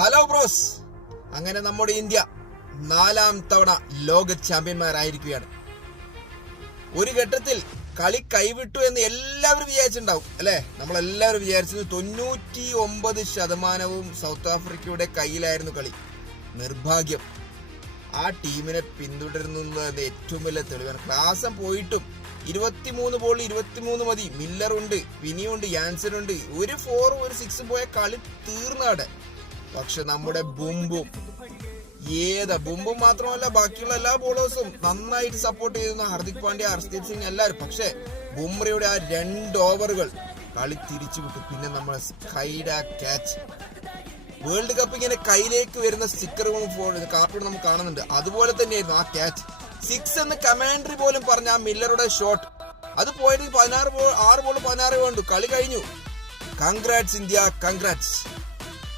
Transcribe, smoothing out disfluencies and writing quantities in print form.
Hello bros. അങ്ങനെ നമ്മുടെ India 4ാം തവണ ലോക ചാമ്പ്യന്മാരായിരിക്കുകയാണ്. ഒരു ഘട്ടത്തിൽ കളി കൈവിട്ടു എന്ന് എല്ലാവരും വിചാരിച്ചിട്ടുണ്ടാവും അല്ലെ? നമ്മളെല്ലാവരും വിചാരിച്ചത് 99% സൗത്ത് ആഫ്രിക്കയുടെ കയ്യിലായിരുന്നു കളി. നിർഭാഗ്യം. ആ ടീമിനെ പിന്തുടരുന്നത് ഏറ്റവും വലിയ തെളിവാണ്. ക്ലാസം പോയിട്ടും 23 ബോളിൽ 23 മതി. മില്ലറുണ്ട്, വിനിയുണ്ട്, യാൻസനുണ്ട്. ഒരു 4 ഒരു 6 പോയ കളി തീർന്നാടെ. പക്ഷെ നമ്മുടെ ബുംബും മാത്രമല്ല, ബാക്കിയുള്ള എല്ലാ ബോളേഴ്സും നന്നായിട്ട് സപ്പോർട്ട് ചെയ്യുന്ന ഹാർദിക് പാണ്ഡ്യ, ഹർഷ്ദീപ് സിംഗ് എല്ലാവരും. പക്ഷെ ബുംറയുടെ ആ 2 ഓവറുകൾ കളി തിരിച്ചുവിട്ടു. പിന്നെ നമ്മളെ സ്കൈഡ ക്യാച്ച്. വേൾഡ് കപ്പ് ഇങ്ങനെ കയ്യിലേക്ക് വരുന്ന സ്റ്റിക്കറുകളും കാർട്ടൂൺ നമുക്ക് കാണുന്നുണ്ട്. അതുപോലെ തന്നെയായിരുന്നു ആ ക്യാച്ച്. 6 എന്ന് കമാൻഡറി പോലും പറഞ്ഞ ആ മില്ലറുടെ ഷോട്ട്, അത് പോയിട്ട് 6 ബോൾ 16 വേണ്ടു. കളി കഴിഞ്ഞു. Congrats India, congrats.